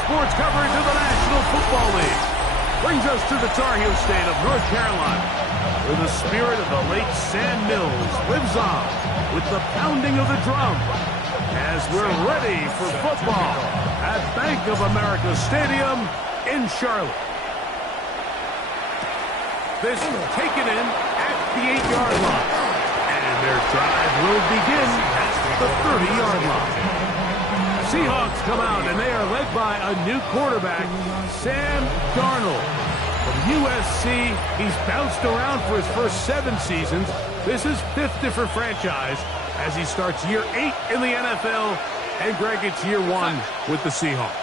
sports coverage of the National Football League brings us to the Tar Heel state of North Carolina, where the spirit of the late Sam Mills lives on with the pounding of the drum as we're ready for football at Bank of America Stadium in Charlotte. This taken in at the 8-yard line, and their drive will begin at the 30-yard line. Seahawks come out, and they are led by a new quarterback, Sam Darnold. From USC, he's bounced around for his first 7 seasons. This is 5th different franchise as he starts year 8 in the NFL, and Greg, it's year 1 with the Seahawks.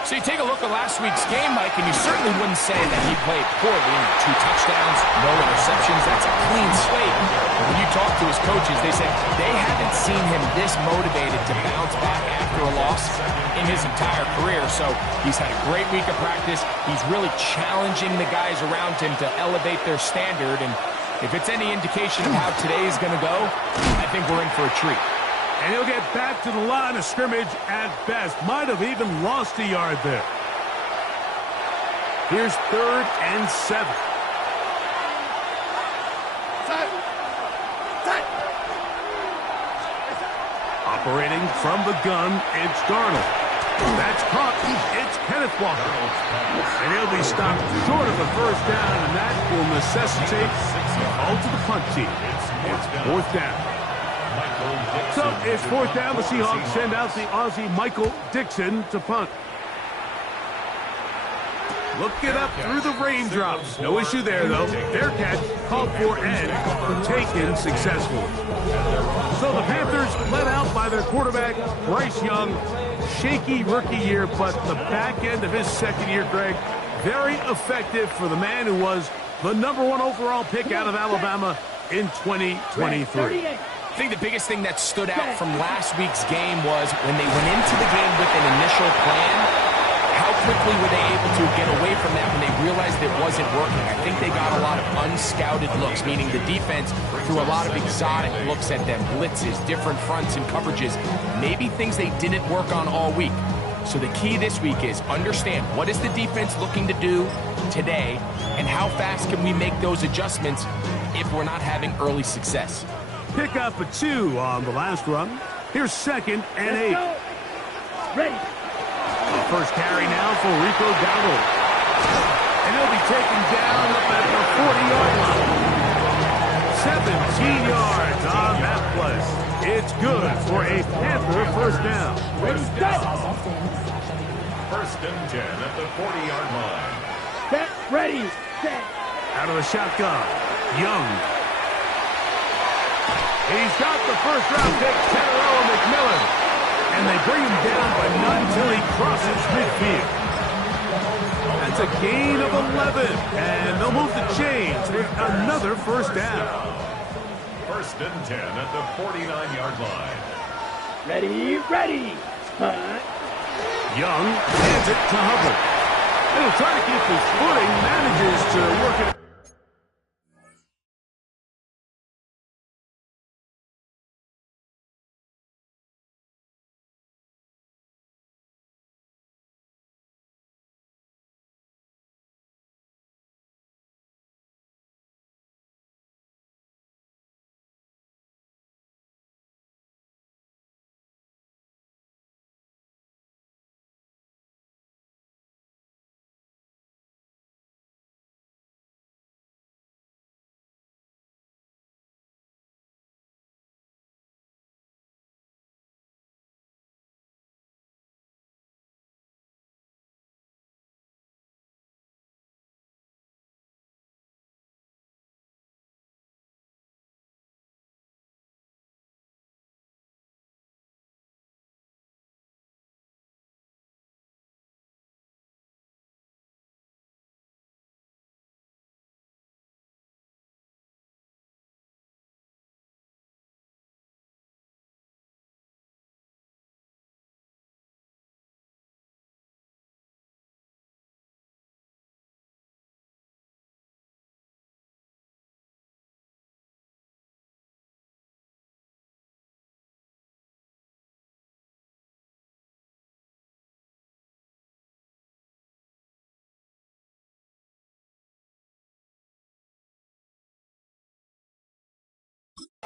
So you take a look at last week's game, Mike, and you certainly wouldn't say that he played poorly. 2 touchdowns, no interceptions. That's a clean slate. But when you talk to his coaches, they say they haven't seen him this motivated to bounce back after a loss in his entire career. So he's had a great week of practice. He's really challenging the guys around him to elevate their standard. And if it's any indication of how today is going to go, I think we're in for a treat. And he'll get back to the line of scrimmage at best. Might have even lost a yard there. Here's 3rd and 7. Operating from the gun, it's Darnold. That's caught. It's Kenneth Walker. And he'll be stopped short of the first down, and that will necessitate a call to the punt team. It's 4th down. So it's 4th down. The Seahawks send out the Aussie Michael Dixon to punt. Looking up through the raindrops. No issue there, though. Fair catch, called for, and taken successfully. So the Panthers led out by their quarterback, Bryce Young. Shaky rookie year, but the back end of his second year, Greg, very effective for the man who was the #1 overall pick out of Alabama in 2023. I think the biggest thing that stood out from last week's game was when they went into the game with an initial plan, how quickly were they able to get away from that when they realized it wasn't working. I think they got a lot of unscouted looks, meaning the defense threw a lot of exotic looks at them, blitzes, different fronts and coverages, maybe things they didn't work on all week. So the key this week is understand what is the defense looking to do today and how fast can we make those adjustments if we're not having early success. Pick up a 2 on the last run. Here's 2nd and 8. Ready. First carry now for Rico Dowdle. And he'll be taken down up at the 40-yard line. 17 yards on that play. It's good for a Panther first down. Ready, set. 1st and 10 at the 40-yard line. Set, ready, set. Out of the shotgun, Young. He's got the first-round pick, Tenerella McMillan. And they bring him down, but not until he crosses midfield. That's a gain of 11. And they'll move the chains with another first down. 1st and 10 at the 49-yard line. Ready, ready. Punt. Young hands it to Hubbard. And he'll try to keep his footing, manages to work it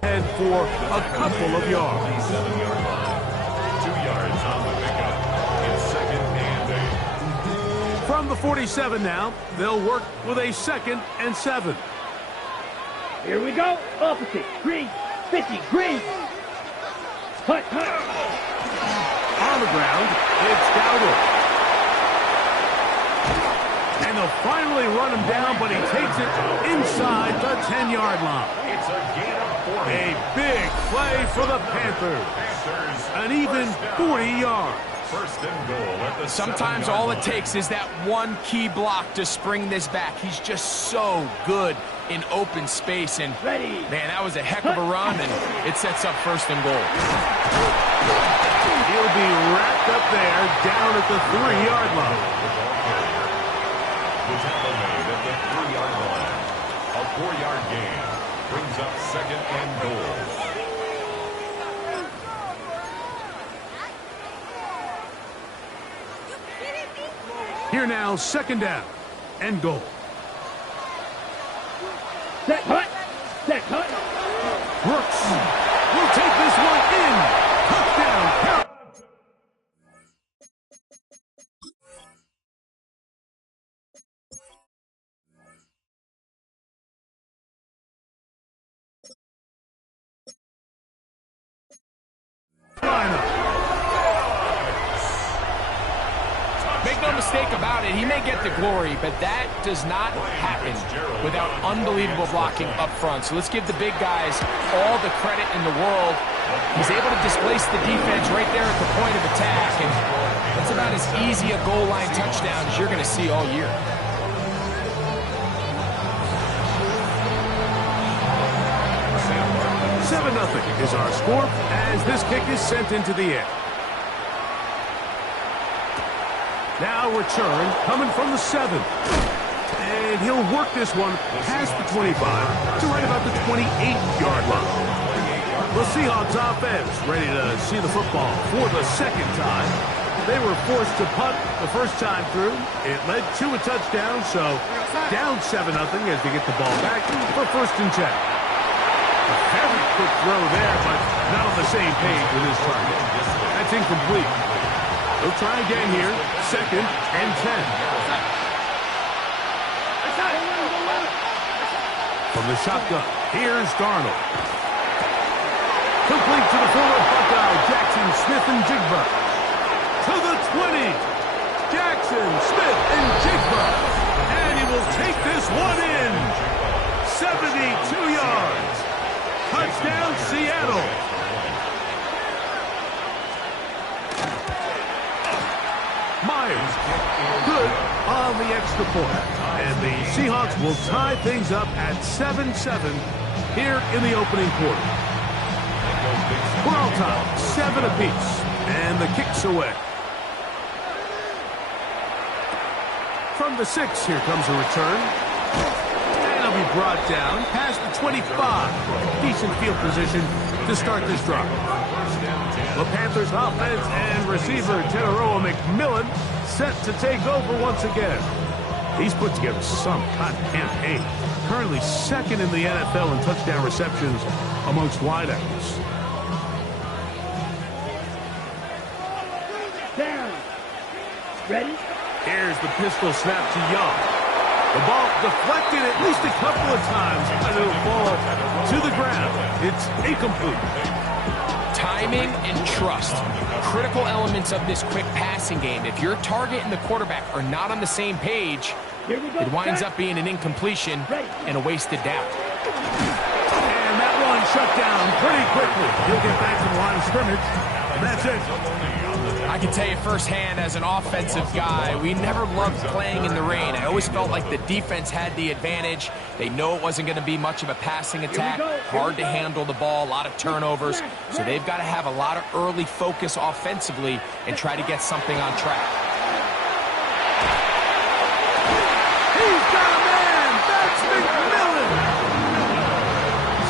Head for a couple of yards. 7-yard line. 2 yards on the pickup. It's 2nd and 8. From the 47 now, they'll work with a 2nd and 7. Here we go. Opposite. Green. 50. Green. Hut. On the ground, it's Dowdle. And they'll finally run him down, but he takes it inside the 10-yard line. It's a gain of 40. A big play for the Panthers. An even 40 yards. 1st and goal at the Sometimes all it takes is that one key block to spring this back. He's just so good in open space. And, Ready. man, that was a heck of a run, and it sets up 1st and goal. He'll be wrapped up there down at the 3-yard line. The tackle made at the 3-yard line. A 4-yard gain brings up 2nd and goal. Here now, 2nd down and goal. Set. Hut. Set. Hut. Brooks will take this one in. Touchdown. Make no mistake about it, he may get the glory, but that does not happen without unbelievable blocking up front. So let's give the big guys all the credit in the world. He's able to displace the defense right there at the point of attack, and that's about as easy a goal line touchdown as you're going to see all year. Nothing is our score as this kick is sent into the air. Now return coming from the 7. And he'll work this one past the 25 to right about the 28-yard line. The Seahawks offense ready to see the football for the 2nd time. They were forced to punt the first time through. It led to a touchdown, so down 7-0 as they get the ball back for 1st and 10. A very quick throw there, but not on the same page with his target. That's incomplete. They'll try again here. 2nd and 10. From the shotgun, here's Darnold. Complete to the former Buckeye, Jackson, Smith, and Jigba. To the 20. Jackson, Smith, and Jigba. And he will take this one in. 72 yards. Touchdown, Seattle. Myers, good on the extra point. And the Seahawks will tie things up at 7-7 here in the opening quarter. We're all tied, 7 apiece, and the kick's away. From the 6, here comes a return. Be brought down past the 25. Decent field position to start this drive. The Panthers offense and receiver Teneroa McMillan set to take over once again. He's put together some kind of campaign. Currently 2nd in the NFL in touchdown receptions amongst wideouts. Down. Ready. Here's the pistol snap to Young. The ball deflected at least a couple of times, and it'll fall to the ground. It's incomplete. Timing and trust, critical elements of this quick passing game. If your target and the quarterback are not on the same page, it winds up being an incompletion and a wasted down. And that one shut down pretty quickly. He'll get back to the line of scrimmage, and that's it. I can tell you firsthand as an offensive guy, we never loved playing in the rain. I always felt like the defense had the advantage. They know it wasn't going to be much of a passing attack. Hard to handle the ball, a lot of turnovers. So they've got to have a lot of early focus offensively and try to get something on track. He's got a man! That's McMillan!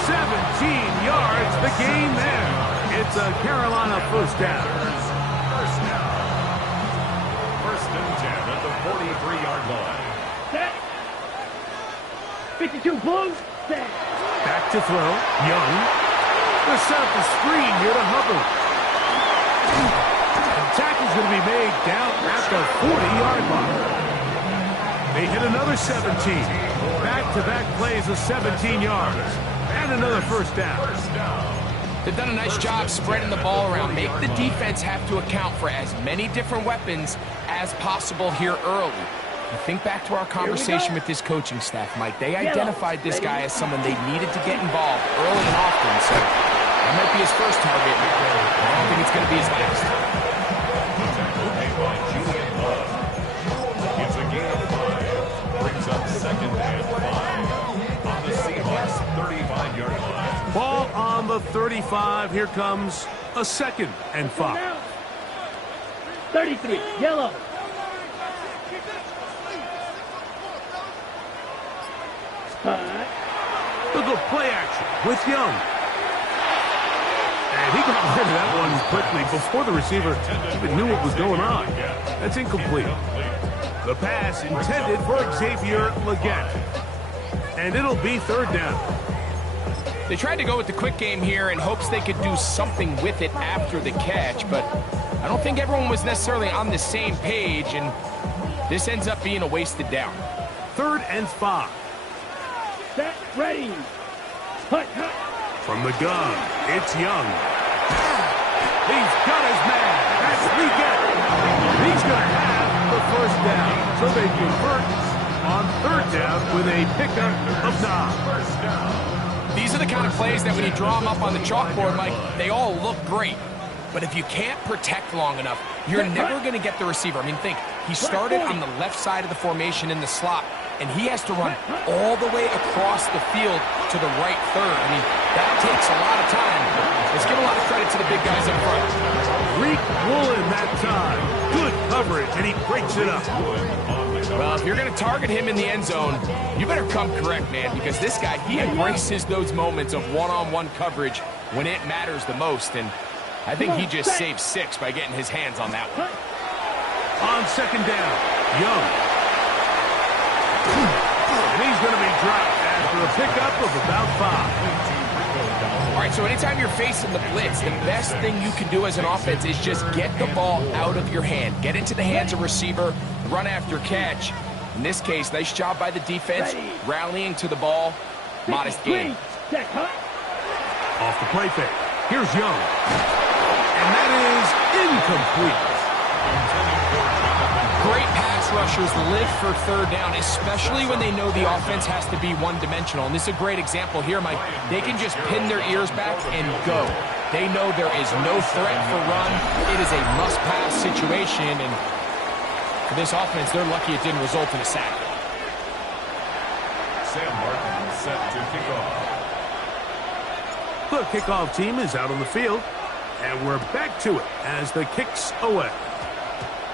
17 yards, the gain there. It's a Carolina first down. 1st and 10 at the 43-yard line. Set. 52 blue. Set. Back to throw. Young. They set up the screen here to Hubbard. And tackle's going to be made down at the 40-yard line. They hit another 17. Back-to-back plays of 17 yards. And another first down. They've done a nice job spreading the ball around. Make the defense have to account for as many different weapons as possible here early. And think back to our conversation with this coaching staff, Mike. They identified this guy as someone they needed to get involved early and often. So that might be his first target. I don't think it's going to be his last. It's a gain of 5. Brings up second and 5 on the Seahawks 35-yard line. Ball on the 35. Here comes a second and 5. 33, yellow. Look at play action with Young. And he got rid of that one quickly before the receiver even knew what was going on. That's incomplete. The pass intended for Xavier Legette. And it'll be third down. They tried to go with the quick game here in hopes they could do something with it after the catch, but I don't think everyone was necessarily on the same page, and this ends up being a wasted down. Third and 5. Set, ready. Hut, hut. From the gun, it's Young. He's got his man. That's Legette. He's going to have the first down. So they convert on third down with a pickup of 9. These are the kind of plays that when you draw them up on the chalkboard, Mike, they all look great. But if you can't protect long enough, you're never going to get the receiver. I mean, think, he started on the left side of the formation in the slot, and he has to run all the way across the field to the right third. I mean, that takes a lot of time. Let's give a lot of credit to the big guys up front. Greek Woolen that time. Good coverage, and he breaks it up. Well, if you're going to target him in the end zone, you better come correct, man, because this guy, he embraces those moments of one-on-one coverage when it matters the most, and I think he just saved 6 by getting his hands on that one. On second down, Young. And he's going to be dropped after a pickup of about 5. All right, so anytime you're facing the blitz, the best thing you can do as an offense is just get the ball out of your hand. Get into the hands of receiver, run after catch. In this case, nice job by the defense, rallying to the ball. Modest gain. Off the play fake. Here's Young. And that is incomplete. Great pass rushers live for third down, especially when they know the offense has to be one-dimensional. And this is a great example here, Mike. They can just pin their ears back and go. They know there is no threat for run. It is a must-pass situation, and for this offense, they're lucky it didn't result in a sack. Sam Martin set to kick off. The kickoff team is out on the field, and we're back to it as the kick's away.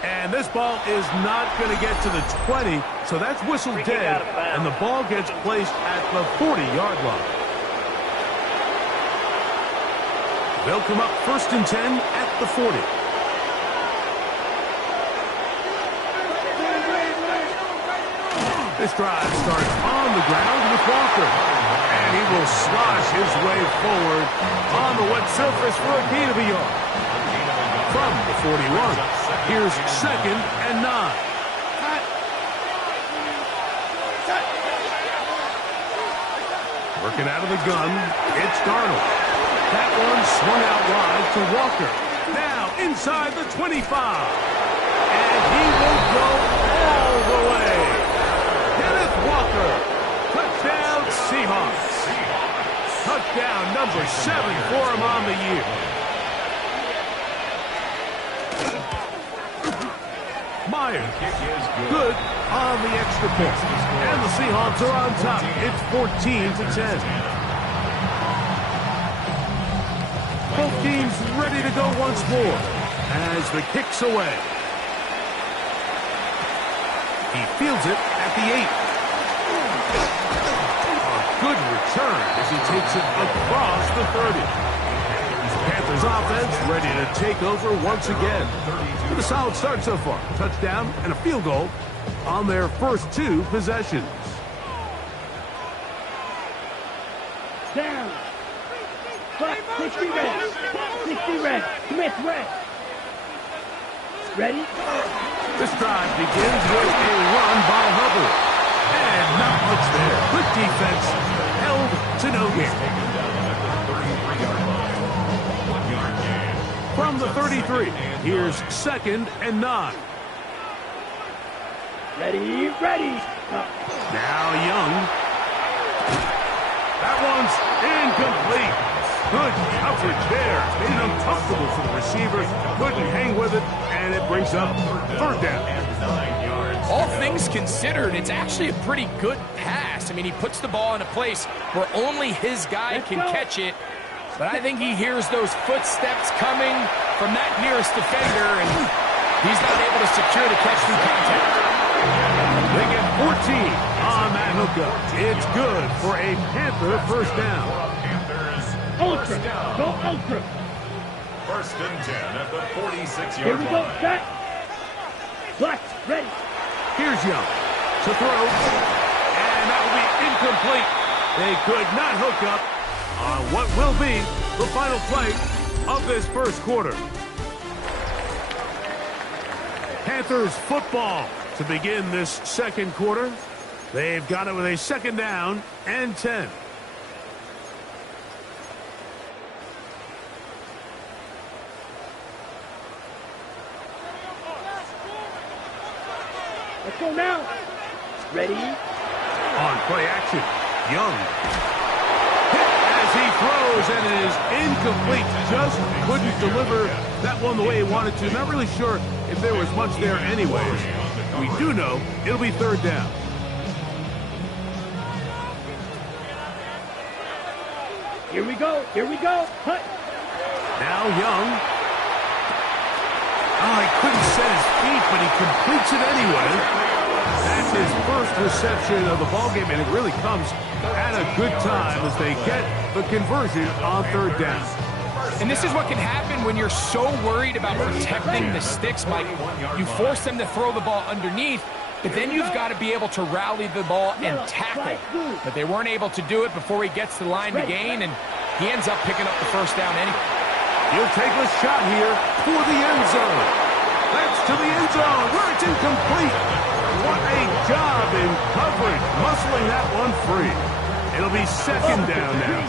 And this ball is not going to get to the 20, so that's whistled dead, and the ball gets placed at the 40-yard line. They'll come up first and 10 at the 40. This drive starts on the ground with Walker, and he will slosh his way forward on the wet surface for a gain of a yard. From the 41, here's second and 9. Working out of the gun, it's Darnold. That one swung out wide to Walker. Now inside the 25. And he will go all the way. Kenneth Walker. Touchdown Seahawks. Touchdown number 7 for him on the year. Myers, good on the extra point. And the Seahawks are on top. It's 14-10. Both teams ready to go once more as the kick's away. He fields it at the 8. A good return as he takes it across the 30. Panthers offense ready to take over once again. With a solid start so far. Touchdown and a field goal on their first 2 possessions. Down. 60 red. 60 red. Smith red. Ready? This drive begins with a run by Hubbard. And not much there. Good defense. Held to no gain. From the 33, here's 2nd and 9. Ready, ready. Now Young. That one's incomplete. Good coverage there. Made it uncomfortable for the receiver. Couldn't hang with it, and it brings up 3rd down. All things considered, it's actually a pretty good pass. I mean, he puts the ball in a place where only his guy can catch it. But I think he hears those footsteps coming from that nearest defender, and he's not able to secure the catch through contact. They get 14 on that hookup. It's good for a Panther 1st down. Ultra. Go ultra. 1st and 10 at the 46-yard Here we go. line. Set. Black. Ready. Here's Young to throw. And that will be incomplete. They could not hook up on what will be the final play of this 1st quarter. Panthers football to begin this 2nd quarter. They've got it with a 2nd down and 10. Let's go now. Ready. On play action, Young. Hit as he throws, and it is incomplete. Just couldn't deliver that one the way he wanted to. Not really sure if there was much there anyways. We do know it'll be 3rd down. Here we go. Here we go. Hut. Now Young. Oh, he couldn't set his feet, but he completes it anyway. That's his 1st reception of the ballgame, and it really comes at a good time as they get the conversion on 3rd down. And this is what can happen when you're so worried about protecting the sticks, Mike. You force them to throw the ball underneath, but then you've got to be able to rally the ball and tackle. But they weren't able to do it before he gets to the line to gain, and he ends up picking up the 1st down anyway. He'll take a shot here for the end zone. That's to the end zone where it's incomplete. What a job in coverage, muscling that one free. It'll be 2nd down now.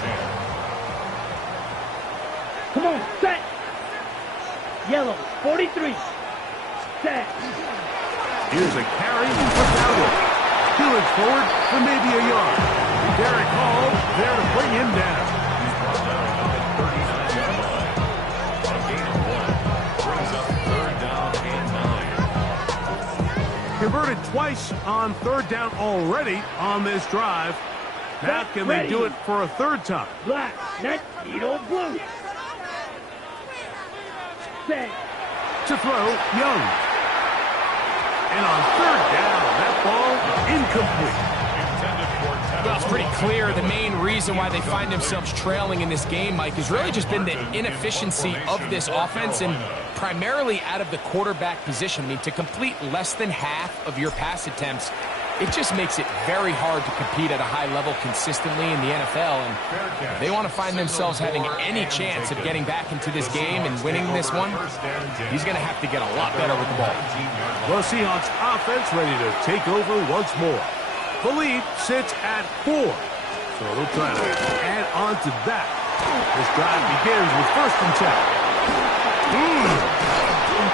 Come on, set. Yellow, 43. Set. Here's a carry without it. Stealing forward for maybe a yard. Derek Hall there to bring him down. Converted twice on 3rd down already on this drive. Now can they do it for a 3rd time? Black, net, needle, blue. Set. To throw, Young. And on 3rd down, that ball incomplete. Well, it's pretty clear the main reason why they find themselves trailing in this game, Mike, has really just been the inefficiency of this offense and primarily out of the quarterback position. I mean, to complete less than half of your pass attempts, it just makes it very hard to compete at a high level consistently in the NFL. And if they want to find themselves having any chance of getting back into this game and winning this one, he's going to have to get a lot better with the ball. Well, Seahawks offense ready to take over once more. The lead sits at 4. So they'll try to add on to that. This drive begins with 1st and 10.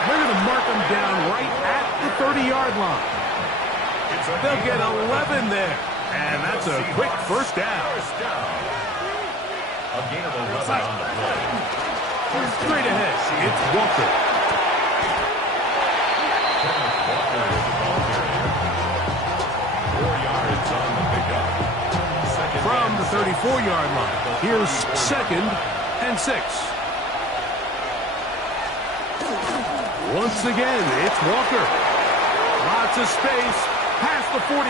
They're going to mark them down right at the 30-yard line. They'll get 11 there. And that's a quick 1st down. A gain of 11 on the play. Straight ahead, it's Walker. Walker is the ball carrier. 4 yards on the pickup. From the 34-yard line, here's 2nd and 6. Once again, it's Walker. Lots of space past the 45.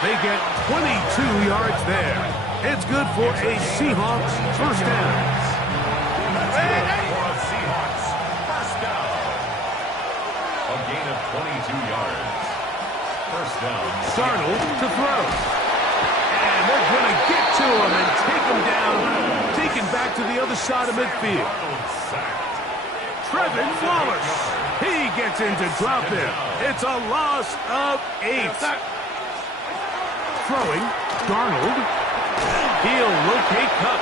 They get 22 yards there. It's good for a Seahawks 1st down. For a Seahawks 1st down. A gain of 22 yards. 1st down. Darnold to throw. And they're going to get to him and take him down, taken back to the other side of midfield. Trevin Wallace. He gets in to drop him. It's a loss of 8. Throwing, Darnold. He'll locate Cup.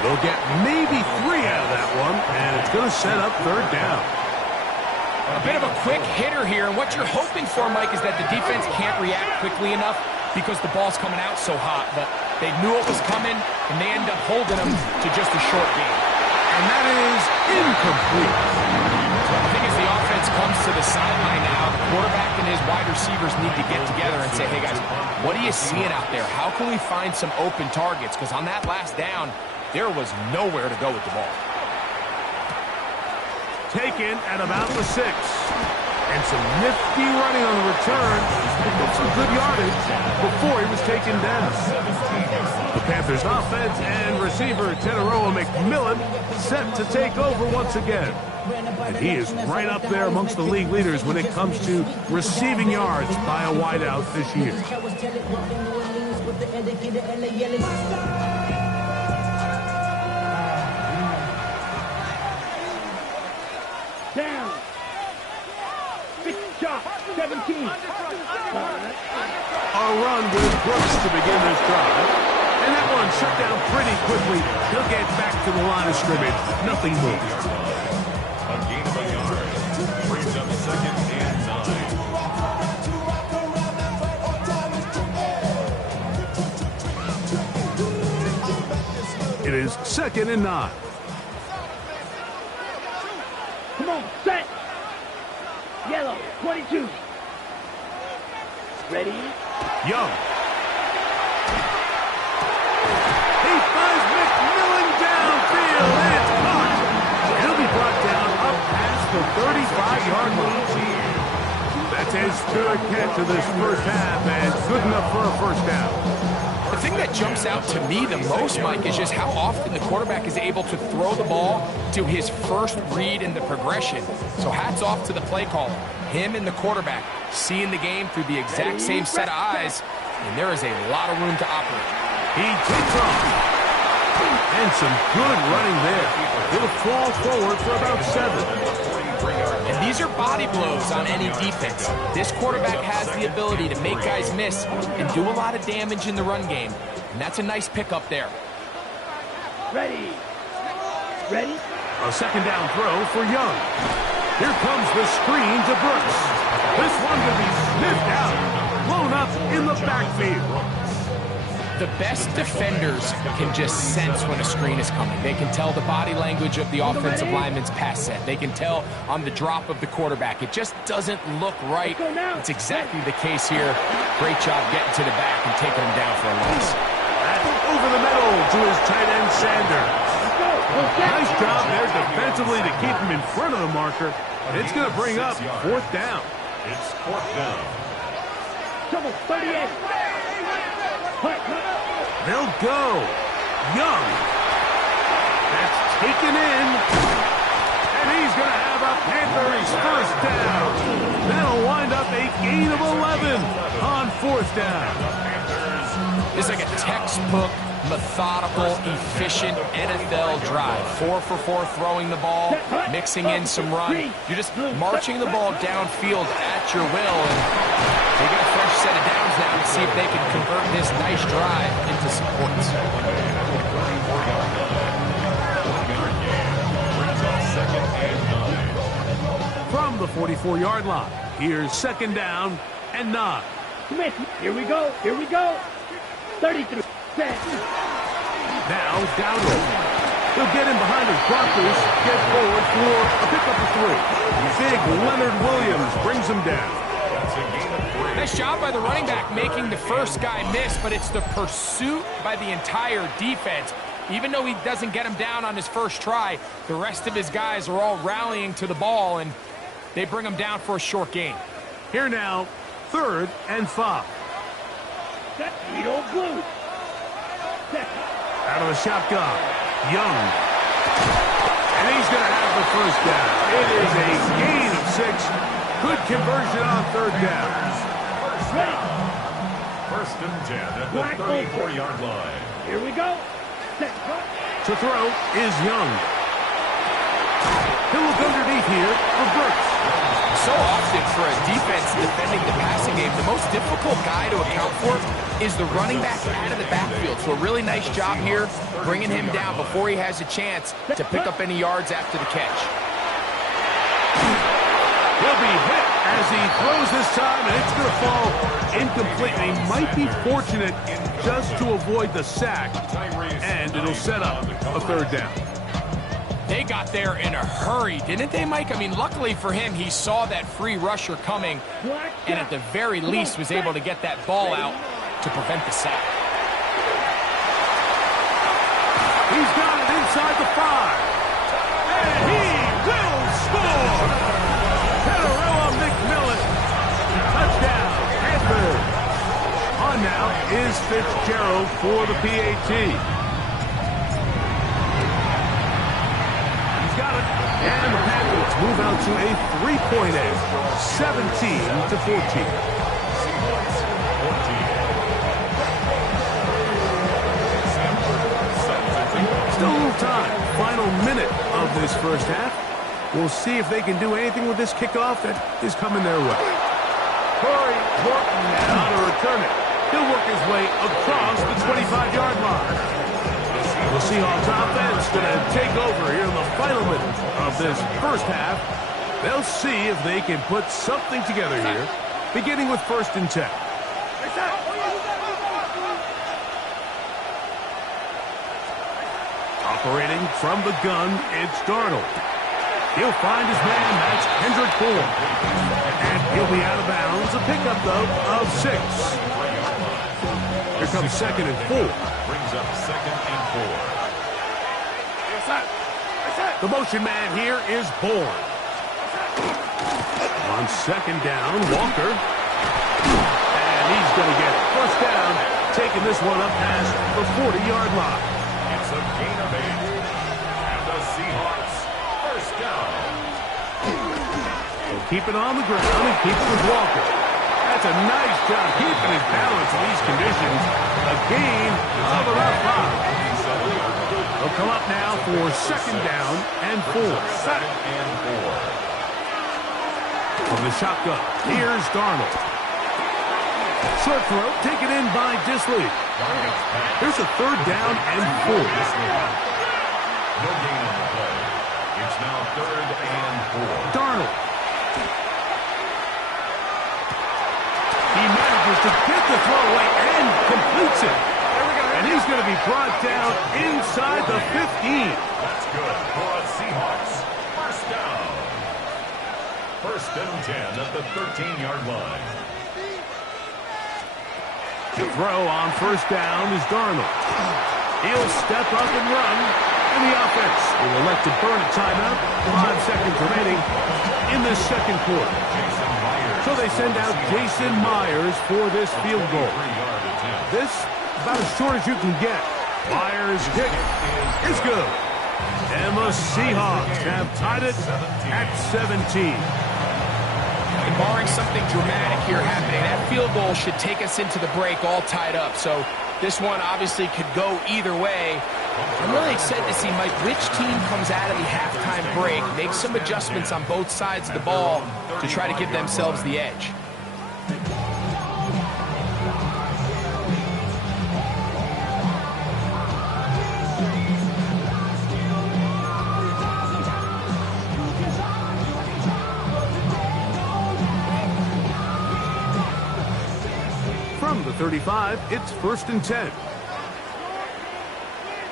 They'll get maybe 3 out of that one, and it's going to set up 3rd down. A bit of a quick hitter here, and what you're hoping for, Mike, is that the defense can't react quickly enough because the ball's coming out so hot. But they knew it was coming, and they end up holding them to just a short game. And that is incomplete. I think as the offense comes to the sideline now, the quarterback and his wide receivers need to get together and say, hey, guys, what are you seeing out there? How can we find some open targets? Because on that last down, there was nowhere to go with the ball. Taken at about the 6. And some nifty running on the return. With some good yardage before he was taken down. The Panthers offense and receiver Teteroa McMillan set to take over once again. And he is right up there amongst the league leaders when it comes to receiving yards by a wideout this year. Down. 6 shot. 17. A run with Brooks to begin this drive. And that one shut down pretty quickly. He'll get back to the line of scrimmage. Nothing more. A gain of a yard. Brings up 2nd and 9. It is 2nd and 9. Come on, set. Yellow, 22. Ready? Young. He finds McMillan downfield, and it's caught. He'll be brought down up past the 35-yard line. That's his 3rd catch of this first half, and good enough for a 1st down. The thing that jumps out to me the most, Mike, is just how often the quarterback is able to throw the ball to his first read in the progression. So hats off to the play caller. Him and the quarterback seeing the game through the exact same set of eyes, and there is a lot of room to operate. He takes off. And some good running there. He'll fall forward for about 7. And these are body blows on any defense. This quarterback has the ability to make guys miss and do a lot of damage in the run game. And that's a nice pickup there. Ready. Ready? A 2nd down throw for Young. Here comes the screen to Brooks. This one will be sniffed out. Blown up in the backfield. The best defenders can just sense when a screen is coming. They can tell the body language of the offensive lineman's pass set. They can tell on the drop of the quarterback. It just doesn't look right. It's exactly the case here. Great job getting to the back and taking him down for a loss. Over the middle to his tight end, Sanders. Nice job there defensively to keep him in front of the marker. It's going to bring up 4th down. It's 4th down. Double 38. They'll go. Young. That's taken in. And he's going to have a Panthers 1st down. That'll wind up a gain of 11 on 4th down. This is like a textbook, methodical, efficient NFL drive. 4 for 4 throwing the ball, mixing in some run. You're just marching the ball downfield at your will. And they get a fresh set of downs now to see if they can convert this nice drive into some points. From the 44-yard line, here's 2nd down and 9. Here we go. Here we go. 33. Now Dowdle. He'll get in behind his blockers, get forward for a pickup of 3. Big Leonard Williams brings him down. Nice job by the running back making the first guy miss, but it's the pursuit by the entire defense. Even though he doesn't get him down on his first try, the rest of his guys are all rallying to the ball, and they bring him down for a short gain. Here now, 3rd and 5. Set. Edo blue. Set. Out of the shotgun, Young. And he's going to have the 1st down. It is a gain of 6. Good conversion on 3rd down. 1st and 10 at the 34-yard line. Here we go. Set. To throw is Young. He'll look underneath here for Brooks. So often for a defense defending the passing game, the most difficult guy to account for is the running back out of the backfield. So a really nice job here bringing him down before he has a chance to pick up any yards after the catch. He'll be hit as he throws this time, and it's going to fall incomplete. He might be fortunate just to avoid the sack, and it'll set up a third down. They got there in a hurry, didn't they, Mike? I mean, luckily for him, he saw that free rusher coming, and at the very least was able to get that ball out to prevent the sack. He's got it inside the 5, and he will score! Petteroa McMillan, touchdown, Panthers. On now is Fitzgerald for the PAT. And the Panthers move out to a 3-point edge, 17-14. Still a little time. Final minute of this first half. We'll see if they can do anything with this kickoff that is coming their way. Corey Morton now to return it. He'll work his way across the 25-yard line. The Seahawks offense going to take over here in the final minute of this first half. They'll see if they can put something together here, beginning with 1st and 10. Operating from the gun, it's Darnold. He'll find his man, that's Kendrick Bourne. And he'll be out of bounds. A pickup, though, of 6. Here comes 2nd and 4. Brings up 2nd and 4. The motion man here is Bourne. On 2nd down, Walker. And he's going to get 1st down, taking this one up past the 40-yard line. It's a gain of 8. And the Seahawks, 1st down. He'll keep it on the ground and keep it with Walker. That's a nice job keeping his balance in these conditions. A gain of about 5. They'll come up now for 2nd down and 4. 2nd and 4. From the shotgun, here's Darnold. Short throw taken in by Disley. Here's a 3rd down and 4. No gain on the play. It's now 3rd and 4. Darnold. He manages to get the throw away and completes it. And he's going to be brought down inside the 15. That's good for the Seahawks. 1st down. 1st and 10 at the 13-yard line. The throw on 1st down is Darnold. He'll step up and run. And the offense will elect to burn a timeout. 5 seconds remaining in this 2nd quarter. So they send out Jason Myers for this field goal. This about as short as you can get. Myers' kick is good. And the Seahawks have tied it at 17. And barring something dramatic here happening, that field goal should take us into the break all tied up. So this one obviously could go either way. I'm really excited to see, Mike, which team comes out of the halftime break, make some adjustments on both sides of the ball to try to give themselves the edge. From the 35, it's 1st and 10.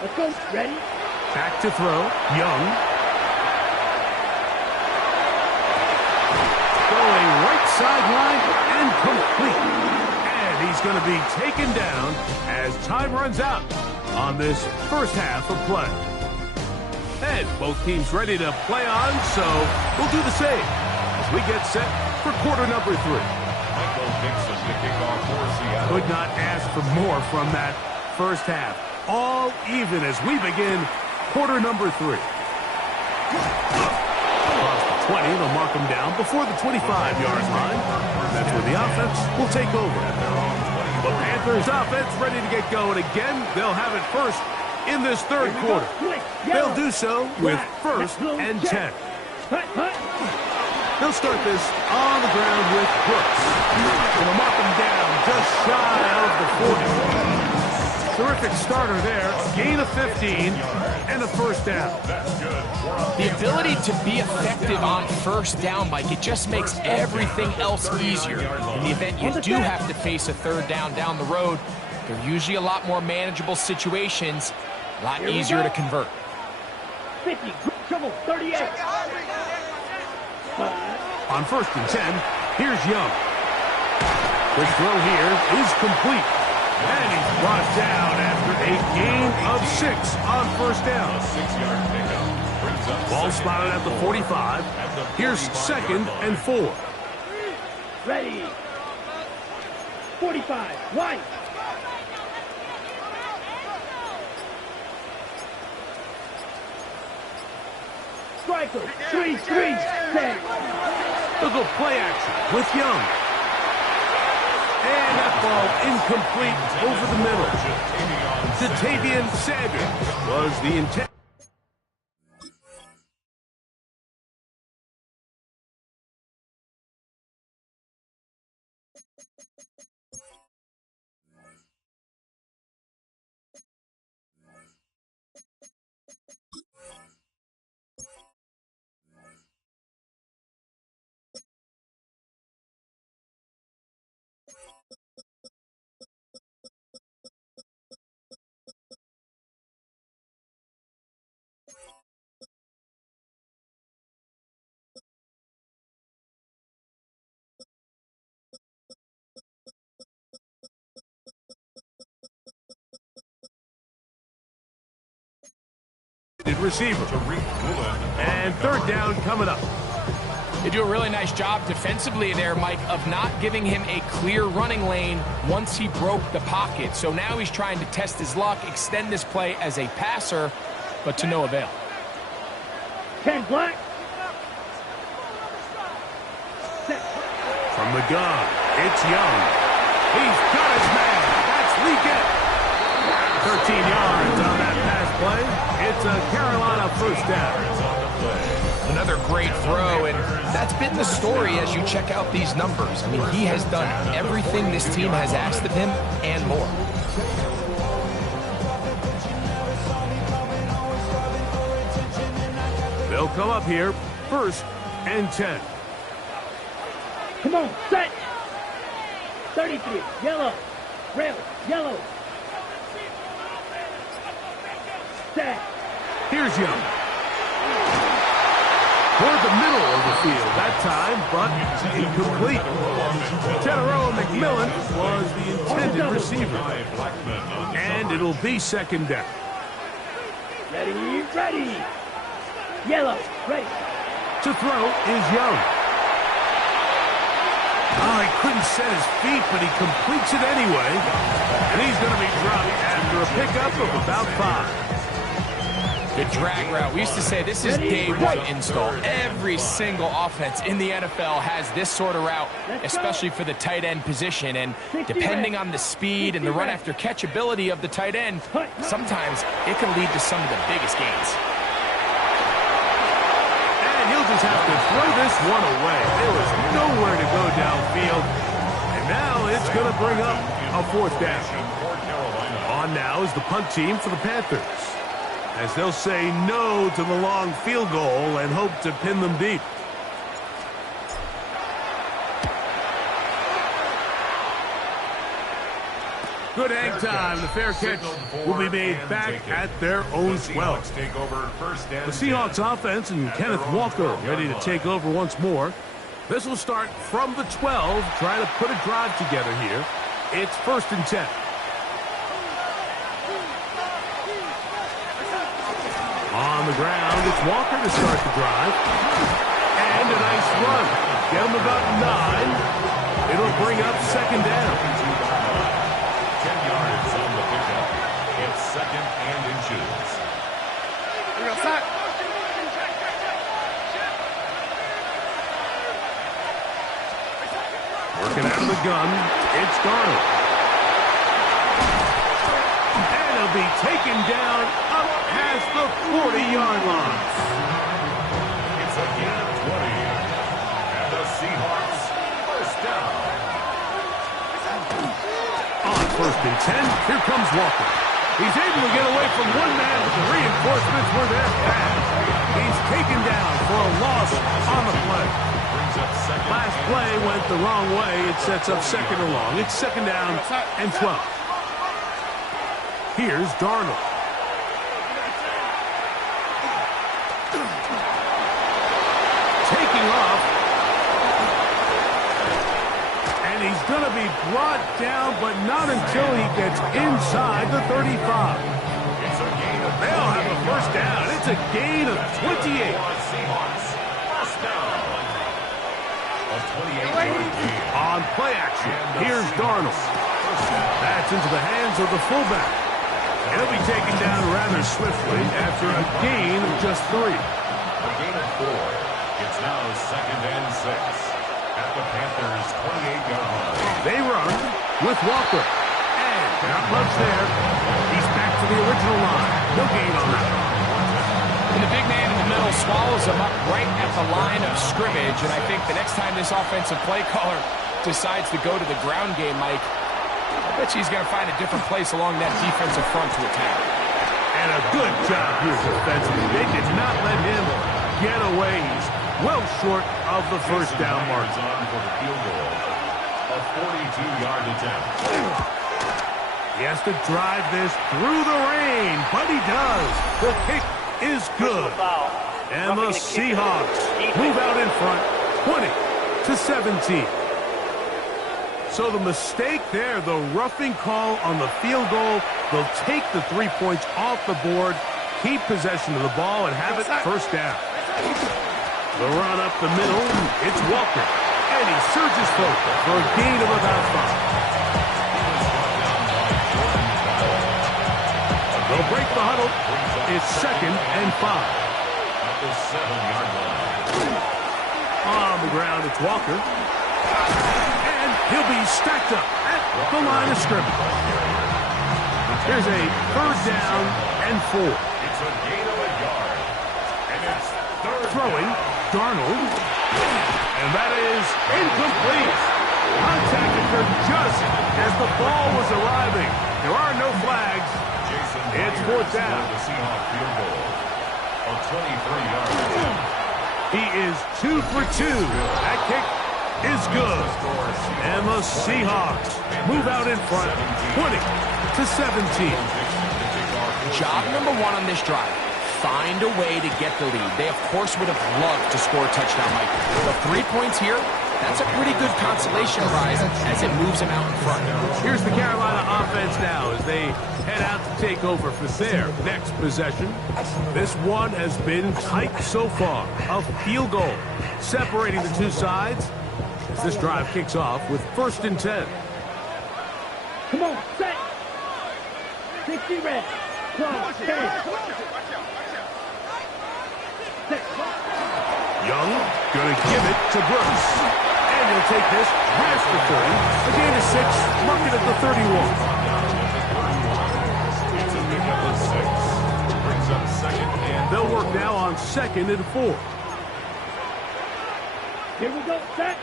Let's go. Ready? Back to throw. Young. Going right sideline and complete. And he's going to be taken down as time runs out on this first half of play. And both teams ready to play on, so we'll do the same as we get set for quarter number 3. Michael Dixon to kick off for Seattle. Could not ask for more from that first half. All even as we begin quarter number 3. Across the 20, they'll mark them down before the 25-yard line. That's where the offense will take over. The Panthers offense ready to get going again. They'll have it first in this third quarter. They'll do so with 1st and 10. They'll start this on the ground with Brooks. Gonna mark him down just shy of the 40. Terrific starter there. Gain of 15 and a first down. The ability to be effective on first down, Mike, it just makes everything else easier. In the event you do have to face a third down the road, they're usually a lot more manageable situations, a lot easier to convert. 50, trouble, 38. On 1st and 10, here's Young. His throw here is complete. And he's brought down after a gain of 6 on first down. Ball spotted at the 45. Here's 2nd and 4. Ready. 45, right. Striker, 3-3-10. They'll go play action with Young. And that ball incomplete over the middle. Jatavian Sanders was the intent. Receiver. And 3rd down coming up. They do a really nice job defensively there, Mike, of not giving him a clear running lane once he broke the pocket. So now he's trying to test his luck, extend this play as a passer, but to no avail. 10 black. From the gun, it's Young. He's got his man. That's Leakett. 13 yards on that pass play. It's a Carolina first down. Another great throw, and that's been the story as you check out these numbers. I mean, he has done everything this team has asked of him and more. They'll come up here, 1st and 10. Come on, set. 33, yellow. Rail, yellow. Set. Here's Young. Toward the middle of the field that time, but incomplete. Teteroa McMillan was the intended receiver. And it'll be 2nd down. Ready, ready. Yellow, ready. To throw is Young. Oh, he couldn't set his feet, but he completes it anyway. And he's going to be dropped after a pickup of about 5. The drag route. We used to say this is day one install. Every single offense in the NFL has this sort of route, especially for the tight end position. And depending on the speed and the run after catch ability of the tight end, sometimes it can lead to some of the biggest gains. And he'll just have to throw this one away. There was nowhere to go downfield. And now it's going to bring up a 4th down. On now is the punt team for the Panthers, as they'll say no to the long field goal and hope to pin them deep. Good hang time. The fair catch will be made back at their own 12. The Seahawks offense and Kenneth Walker ready to take over once more. This will start from the 12, try to put a drive together here. It's 1st and 10. On the ground, it's Walker to start the drive. And a nice run. Get him about 9. It'll bring up 2nd down. 10 yards on the pickup. It's 2nd and inches. Working out of the gun, it's Darnold. to be taken down up past the 40-yard line. It's a gain of 20. And the Seahawks first down. On 1st and 10, here comes Walker. He's able to get away from one man, but the reinforcements were there fast. He's taken down for a loss on the play. Last play went the wrong way. It sets up 2nd and long. It's 2nd down and 12. Here's Darnold. Taking off. And he's going to be brought down, but not until he gets inside the 35. They'll have a first down. It's a gain of 28. On play action, here's Darnold. That's into the hands of the fullback. He'll be taken down rather swiftly after a gain of just 3. A gain of 4. It's now 2nd and 6 at the Panthers' 28-yard line. They run with Walker. And not much there. He's back to the original line. No gain on that. And the big man in the middle swallows him up right at the line of scrimmage. And I think the next time this offensive play caller decides to go to the ground game, Mike, I bet you he's going to find a different place along that defensive front to attack. And a good job here defensively. They did not let him get away. He's well short of the first down mark. On for the field goal. A 42-yard attempt. He has to drive this through the rain, but he does. The kick is good. And the Seahawks move out in front, 20-17. So the mistake there, the roughing call on the field goal, they'll take the 3 points off the board, keep possession of the ball, and have it first down. The run up the middle, it's Walker. And he surges forward for a gain of about 5. They'll break the huddle. It's 2nd and 5. At the 7-yard line. On the ground, it's Walker. And he'll be stacked up at the line of scrimmage. Here's a 3rd down and 4. It's a gain of a yard. And it's 3rd Throwing, Darnold. And that is incomplete. Contact occurred just as the ball was arriving. There are no flags. It's 4th down. The Seahawks field goal. A 23-yard attempt. He is 2 for 2. That kick is good. And the Seahawks move out in front, 20-17. Job number 1 on this drive. Find a way to get the lead. They, of course, would have loved to score a touchdown, Mike. The 3 points here, that's a pretty good consolation prize as it moves them out in front. Here's the Carolina offense now as they head out to take over for their next possession. This one has been tight so far. A field goal separating the two sides as this drive kicks off with 1st and 10. Come on, set. 60 red. Close, 10. Young going to give it to Brooks. And he'll take this past the 30. A gain of 6, mark it at the 31. It's a pick up of 6. Brings up 2nd and They'll work now on 2nd and 4. Here we go, set.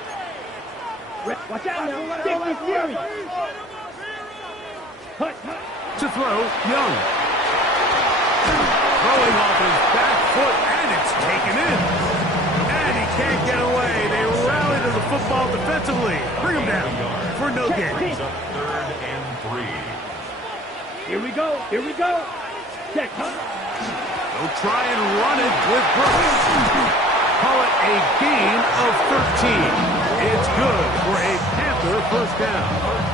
Watch out now, 50 Fury. Hut. To throw, Young. Throwing off his back foot, and it's taken in. And he can't get away. They rally to the football defensively. Bring him down for no gain. brings up 3rd and 3. Here we go. Check. They'll try and run it with Brooks. Call it a gain of 13. It's good for a Panther first down.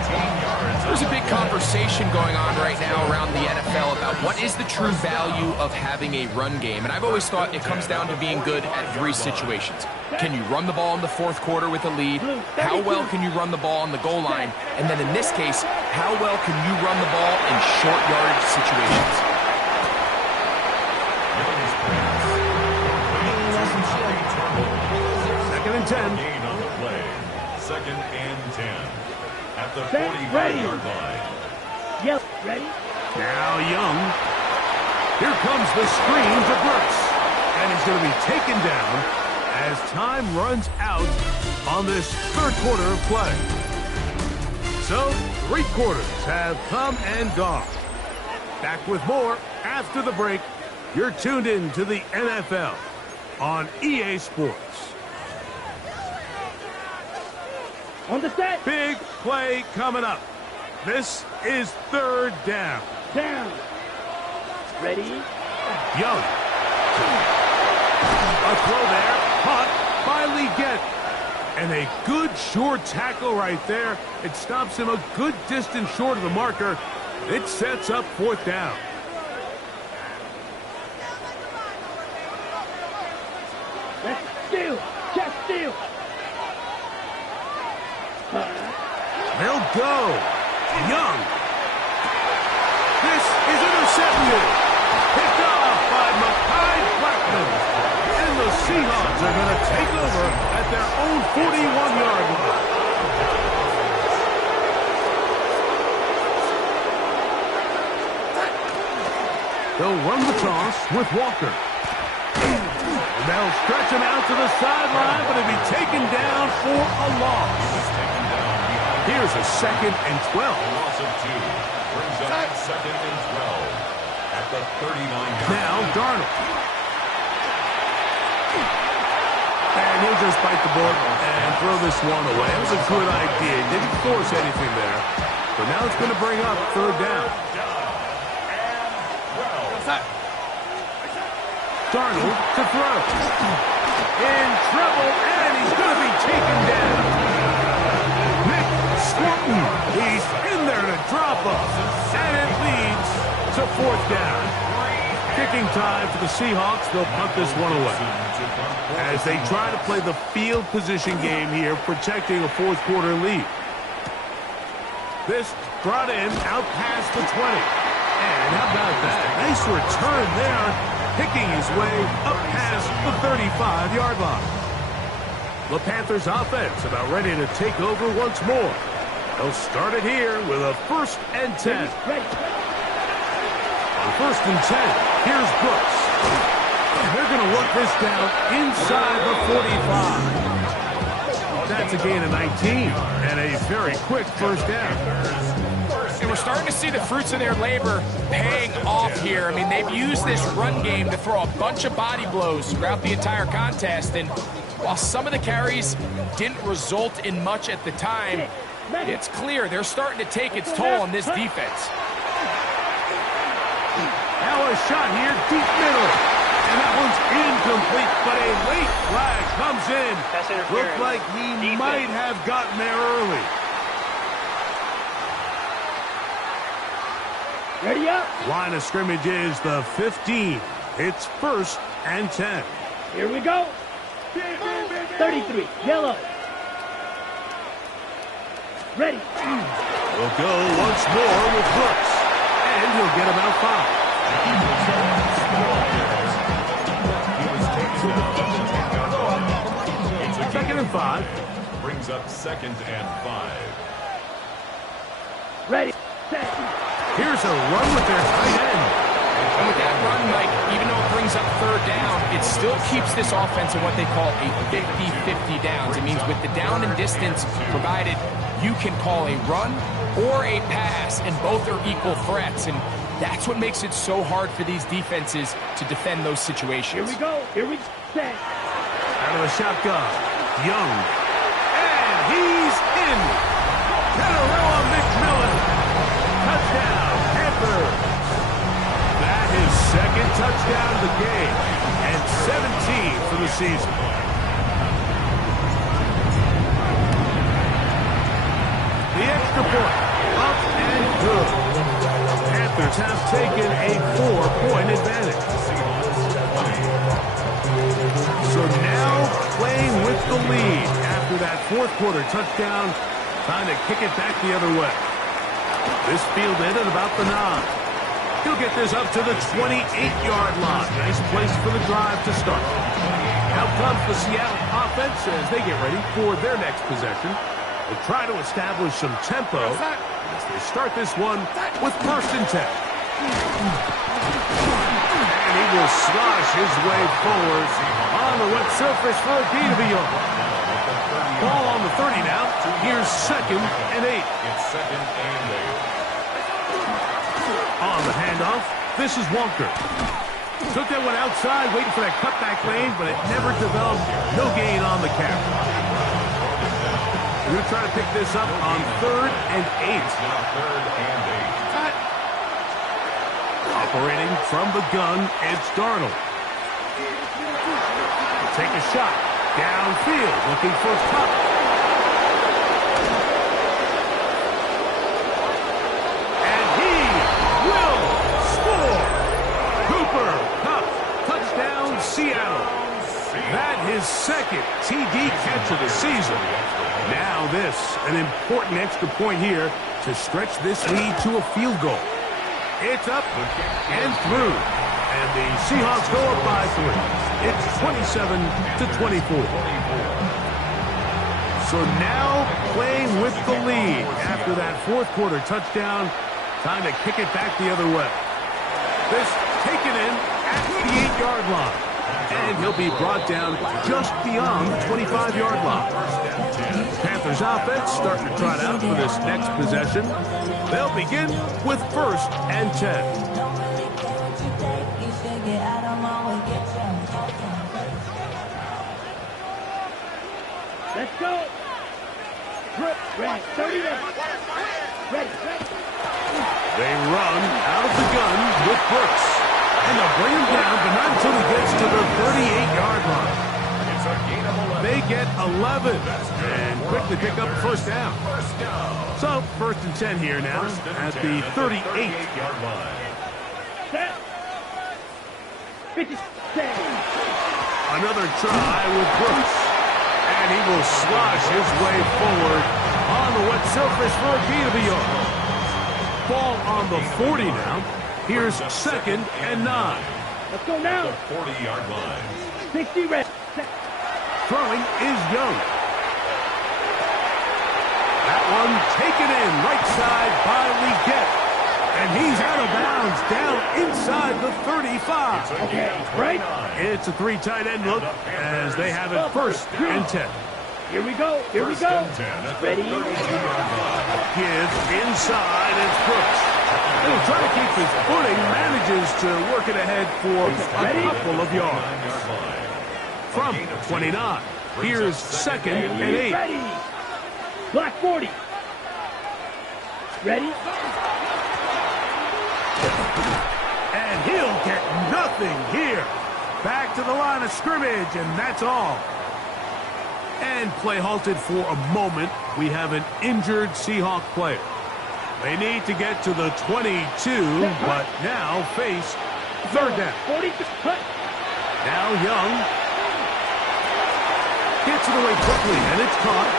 13 yards. There's a big conversation going on right now around the NFL about what is the true value of having a run game. And I've always thought it comes down to being good at 3 situations. Can you run the ball in the 4th quarter with a lead? How well can you run the ball on the goal line? And then in this case, how well can you run the ball in short yardage situations? Second and 10. Gain on the play. 2nd and 10. At the 45-yard line. Yep, ready? Now Young. Here comes the screen to Brooks. And he's going to be taken down as time runs out on this third quarter of play. So, 3 quarters have come and gone. Back with more after the break. You're tuned in to the NFL on EA Sports. On the set. Big play coming up. This is third down. Down. Ready. Young. A throw there. Caught by Leggett. And a good short tackle right there. It stops him a good distance short of the marker. It sets up fourth down. Let's steal. Just steal. They'll go. Young. This is intercepted. Picked off by Mekhi Blackman. And the Seahawks are going to take over at their own 41-yard line. They'll run the toss with Walker. And they'll stretch him out to the sideline, but he'll be taken down for a loss. Here's a 2nd and 12. Loss of 2. Brings up 2nd and 12 at the 39-yard line. Now Darnold. And he'll just bite the bullet and throw this one away. It was a good idea. Didn't force anything there. But now it's going to bring up third down. Darnold to throw. In trouble, and he's going to be taken down. Nick Swanton, he's in there to drop him. And it leads to fourth down. Kicking time for the Seahawks. They'll punt this one away. As they try to play the field position game here, protecting a fourth quarter lead. This brought in out past the 20. And how about that? Nice return there. Picking his way up past the 35-yard line. The Panthers offense about ready to take over once more. They'll start it here with a 1st and 10. On 1st and 10, here's Brooks. They're going to work this down inside the 45. That's a gain of 19 and a very quick first down. And we're starting to see the fruits of their labor paying off here. I mean, they've used this run game to throw a bunch of body blows throughout the entire contest. And while some of the carries didn't result in much at the time, it's clear they're starting to take its toll on this defense. Now a shot here, deep middle. And that one's incomplete, but a late flag comes in. Looked like he might have gotten there early. Ready up. Line of scrimmage is the 15. It's 1st and 10. Here we go. 33, yellow. Ready. We'll go once more with Brooks. And he'll get about 5. 2nd and 5. Brings up 2nd and 5. Ready. Set. Here's a run with their tight end. And with that run, Mike, even though it brings up third down, it still keeps this offense in what they call a 50-50 downs. It means with the down and distance provided, you can call a run or a pass, and both are equal threats. And that's what makes it so hard for these defenses to defend those situations. Here we go. Here we set. Out of the shotgun. Young. And he's in. Catarella McMillan. Touchdown, Panthers. That is 2nd touchdown of the game and 17 for the season. The extra point, up and good. Panthers have taken a 4-point advantage. So now playing with the lead after that fourth quarter touchdown, trying to kick it back the other way. This fielded at about the 9. He'll get this up to the 28-yard line. Nice place for the drive to start. Out comes the Seattle offense as they get ready for their next possession. They'll try to establish some tempo as they start this one with 1st and 10. And he will slosh his way forward on the wet surface for a gain of a yard. Ball on the 30 now. Here's 2nd and 8. It's 2nd and 8. On the handoff, this is Walker. Took that one outside, waiting for that cutback lane, but it never developed. No gain on the carry. We're going to try to pick this up on 3rd and 8. Now 3rd and 8. Operating from the gun, it's Darnold. Take a shot. Downfield, looking for Cup. And he will score. Cooper Cup, touchdown Seattle. That his 2nd TD catch of the season. Now this, an important extra point here to stretch this lead to a field goal. It's up and through. And the Seahawks go up by 3. It's 27-24. So now playing with the lead after that 4th quarter touchdown. Time to kick it back the other way. This taken in at the 8-yard line. And he'll be brought down just beyond the 25-yard line. Panthers offense starting to trot out for this next possession. They'll begin with 1st and 10. Let's go. Ready. 30 minutes. Ready. They run out of the gun with Brooks. And they'll bring him down, but not until he gets to the 38-yard line. It's a gain of 11. They get 11 and quickly pick up 1st down. So 1st and 10 here now at the 38-yard line. Set. 50. Another try with Brooks. And he will slosh his way forward on the wet surface for a gain of a yard. Ball on the 40 now. Here's 2nd and 9. Let's go now. The 40-yard line. 60 red. Throwing is Young. That one taken in right side by Leggett. And he's out of bounds down inside the 35. Okay, right. It's a 3 tight end look as they have it 1st and 10. Here we go. Here we go. Ready. Gives inside. It's Brooks. He'll try to keep his footing. Manages to work it ahead for a couple of yards. From 29. Here's 2nd and 8. Ready. Black 40. Ready. And he'll get nothing here. Back to the line of scrimmage, and that's all. And play halted for a moment. We have an injured Seahawk player. They need to get to the 22, but now face 3rd down. 40. Now Young gets it away quickly, and it's caught.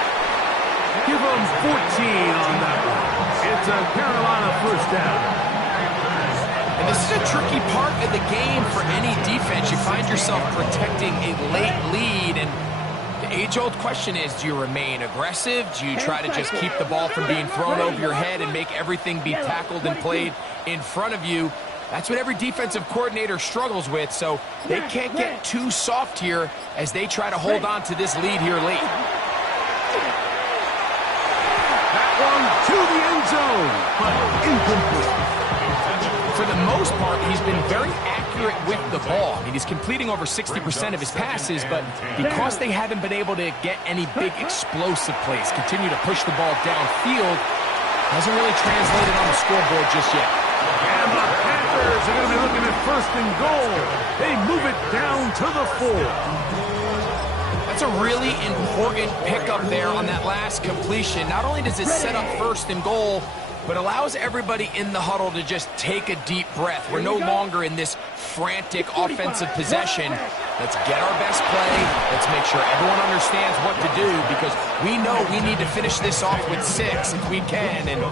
Give them 14 on that one. It's a Carolina 1st down. And this is a tricky part of the game for any defense. You find yourself protecting a late lead, and the age-old question is, do you remain aggressive? Do you try to just keep the ball from being thrown over your head and make everything be tackled and played in front of you? That's what every defensive coordinator struggles with, so they can't get too soft here as they try to hold on to this lead here late. That one to the end zone, but incomplete. For the most part, he's been very accurate with the ball. I mean, he's completing over 60% of his passes, but because they haven't been able to get any big explosive plays, continue to push the ball downfield, hasn't really translated on the scoreboard just yet. And the Panthers are going to be looking at 1st and goal. They move it down to the 4. That's a really important pickup there on that last completion. Not only does it set up 1st and goal, but allows everybody in the huddle to just take a deep breath. We're no longer in this frantic offensive possession. Let's get our best play. Let's make sure everyone understands what to do, because we know we need to finish this off with 6 if we can. And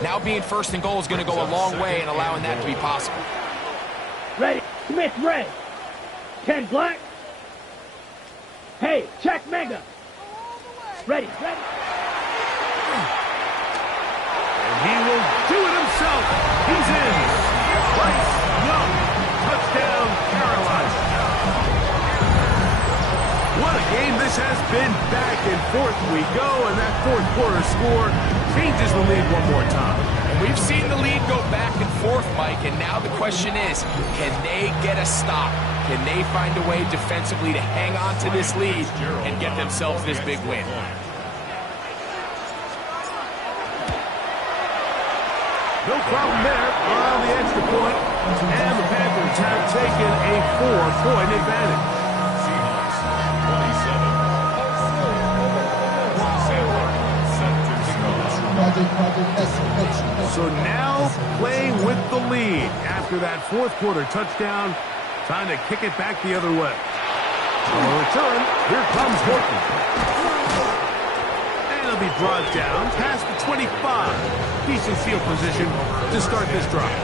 now being 1st and goal is going to go a long way in allowing that to be possible. Ready. Smith red. 10 black. Hey, check mega. Ready. He will do it himself. He's in. been back and forth we go, and that fourth quarter score changes the lead one more time. And we've seen the lead go back and forth, Mike, and now the question is, can they get a stop? Can they find a way defensively to hang on to this lead and get themselves this big win? No problem there on the extra point, and the Panthers have taken a 4-point advantage. Seahawks, 27. So now playing with the lead after that fourth quarter touchdown, trying to kick it back the other way. On the return, here comes Horton. And it'll be brought down past the 25. Decent field position to start this drive.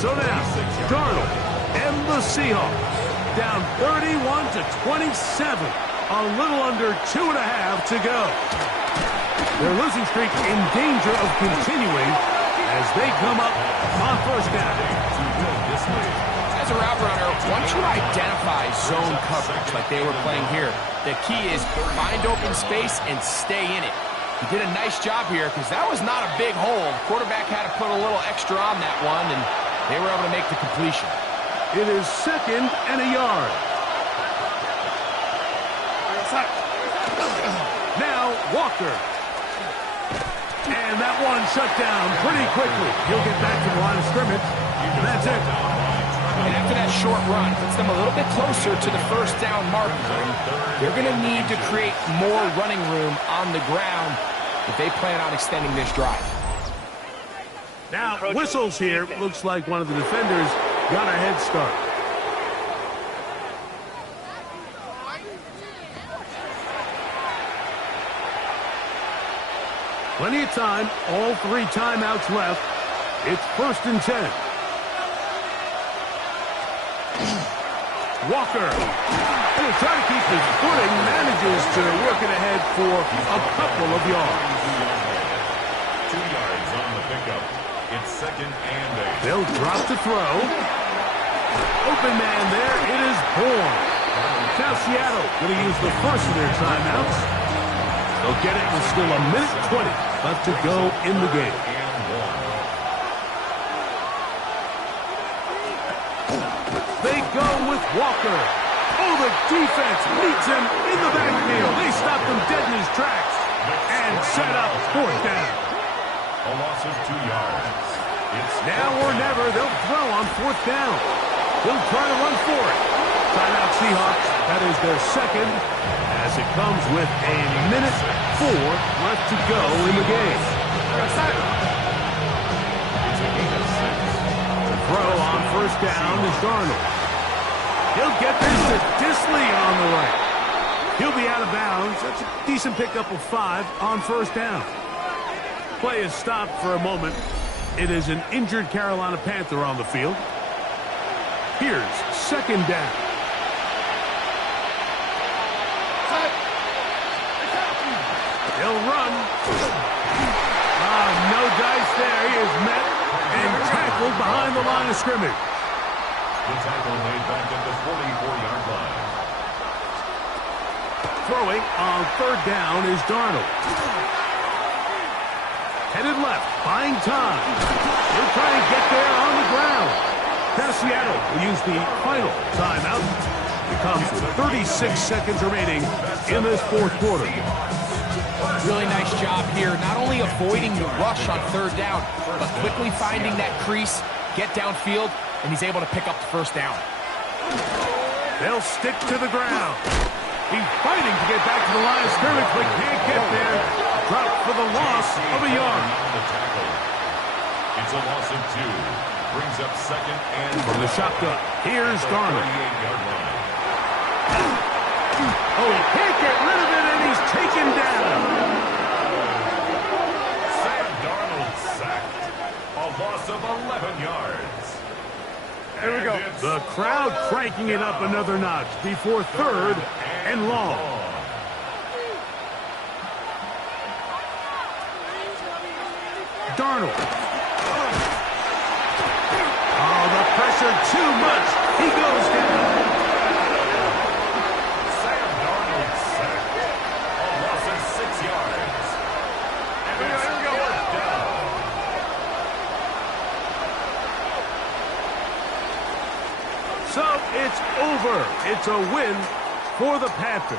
So now, Darnold and the Seahawks down 31-27. A little under 2.5 to go. Their losing streak in danger of continuing as they come up on first down. As a route runner, once you identify zone coverage like they were playing here, the key is find open space and stay in it. He did a nice job here because that was not a big hole. Quarterback had to put a little extra on that one, and they were able to make the completion. It is 2nd and a yard. Now Walker. And that one shut down pretty quickly. He'll get back to the line of scrimmage. And that's it. And after that short run, puts them a little bit closer to the first down marker. They're going to need to create more running room on the ground if they plan on extending this drive. Now, whistles here. Looks like one of the defenders got a head start. Plenty of time. All 3 timeouts left. It's 1st and 10. Walker. He'll try to keep his footing. Manages to work it ahead for a couple of yards. 2 yards on the pickup. It's 2nd and 8. They'll drop to throw. Open man there. It is Bourne. Now Seattle going to use the first of their timeouts. They'll get it with still 1:20 left to go in the game. They go with Walker. Oh, the defense meets him in the backfield. They stop him dead in his tracks and set up 4th down. A loss of 2 yards. It's now or never. They'll throw on 4th down. He'll try to run for it. Timeout Seahawks. That is their 2nd. As it comes with 1:04 left to go in the game. The throw on 1st down is Darnold. He'll get this to Disley on the right. He'll be out of bounds. That's a decent pickup of 5 on 1st down. Play is stopped for a moment. It is an injured Carolina Panther on the field. Here's 2nd down. He'll run. No dice there. He is met and tackled behind the line of scrimmage. the tackle made back at the 44-yard line. Throwing on 3rd down is Darnold. Headed left, buying time. He'll try and get there on the ground. Now Seattle will use the final timeout. It comes with 36 seconds remaining in this 4th quarter. Really nice job here, not only avoiding the rush on 3rd down, but quickly finding that crease, get downfield, and he's able to pick up the 1st down. They'll stick to the ground. He's fighting to get back to the line of scrimmage, but can't get there. Dropped for the loss of a yard. It's a loss of 2. Brings up 2nd and from the shotgun. Here's Darnold. 38-yard line. Oh, he can't get rid of it, and he's taken down. Sam Darnold sacked. A loss of 11 yards. There we go. The crowd cranking it up another notch before 3rd and long. Darnold. Oh, the pressure too much. He goes down. Sam Darnold It's over. It's a win for the Panthers.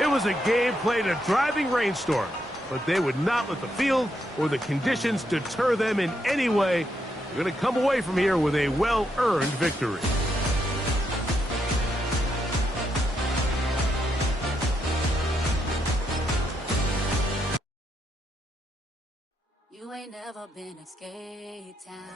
It was a game played in a driving rainstorm, but they would not let the field or the conditions deter them in any way. They're going to come away from here with a well-earned victory. You ain't never been escape time.